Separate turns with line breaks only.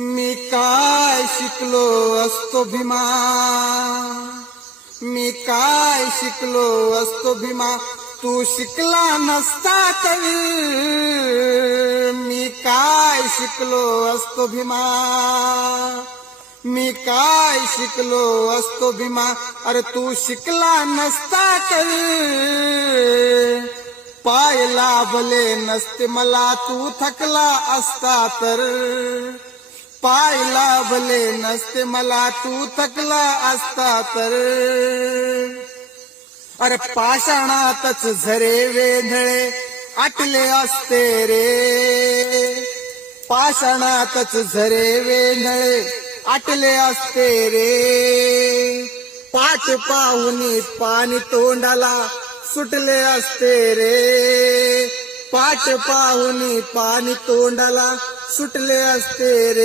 मी काय शिकलो असतो भीमा? मी काय शिकलो असतो भीमा? तू शिकला नसता कवी. मी काय शिकलो असतो भीमा? मी काय शिकलो असतो भीमा? अरे तू शिकला नसता कवी. पायला भले नसते मला तू थकला असता तर. पाय लाभले नसते मला तू थकला असता तर. अरे पाषाणातच झरे वेंधळे आटले असते रे. पाषाणातच झरे वेंधळे आटले असते रे. पाठ पाहुनी पाणी तोंडाला सुटले असते रे. पाठ पाहुनी पाणी तोंडाला सुटले असते रे.